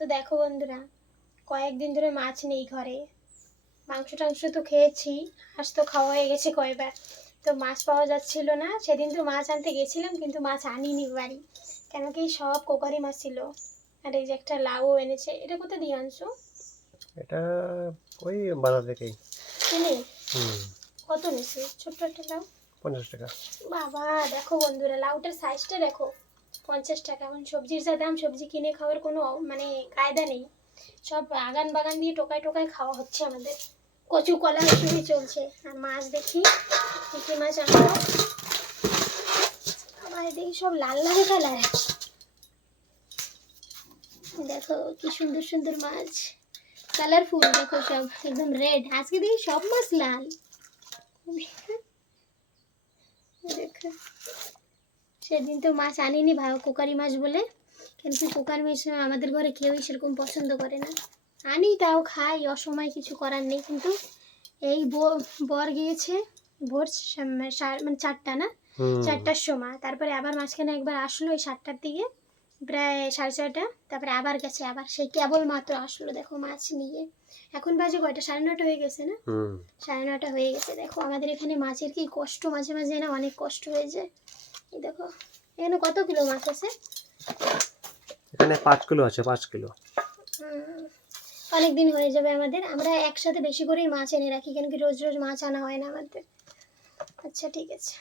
তো দেখো বন্ধুরা, কয়েকদিন ধরে মাছ নেই ঘরে। মাংস টাংস তো খেয়েছি, হাঁস তো খাওয়া হয়ে গেছে কয়বার। তো মাছ পাওয়া যাচ্ছিল না। সেদিন তো মাছ আনতে গেছিলাম, কিন্তু মাছ আনিনি বাড়ি, কেন কি সব কোকারি মাছ ছিল। আর এই যে একটা লাউও এনেছে। এটা কোথা দিয়ে আনছো? এটা ওই বাজার থেকেই। চিনি? হুম। কত নিছে ছোট্ট একটা লাউ? 50 টাকা। বাবা দেখো বন্ধুরা, লাউটার সাইজটা দেখো। 50 টাকা। এখন সবজির যা দাম, সবজি কিনে খাওয়ার কোনো মানে কায়দা নেই। সব বাগান বাগান দিয়ে টোকায় টোকায় খাওয়া হচ্ছে আমাদের। কচু কলা হিসেবে চলছে। আর মাছ দেখি কি কি মাছ আনলো। আবার দেখি সব লাল লাল কালার। দেখো কি সুন্দর সুন্দর মাছ, কালারফুল। দেখো সব একদম রেড। আজকে দেখি সব মাছ লাল। দেখো, সেদিন তো মাছ আনিনি ভাই, কোকারি মাছ বলে। কিন্তু কোকারি মাছ আমাদের ঘরে কেউই সেরকম পছন্দ করে না। আনি তাও খাই, অসময় কিছু করার নেই। কিন্তু এই বর গিয়েছে ভোর মানে 4টা না, 4টার সময়। তারপরে আবার মাঝখানে একবার আসলো ওই 7টার দিকে, প্রায় 6:30টা। তারপরে আবার গেছে, আবার সেই কেবল মাত্র আসলো দেখো মাছ নিয়ে। এখন বাজে কয়টা? 9:30 হয়ে গেছে না? 9:30 হয়ে গেছে। দেখো আমাদের এখানে মাছের কি কষ্ট, মাঝে মাঝে না অনেক কষ্ট হয়ে যায়। এই দেখো এখানে কত কিলো মাছ আছে? এখানে 5 কিলো আছে, 5 কিলো। অনেক দিন হয়ে যাবে আমাদের। আমরা একসাথে বেশি করেই মাছ এনে রাখি, কেন কি রোজ রোজ মাছ আনা হয় না আমাদের। আচ্ছা ঠিক আছে।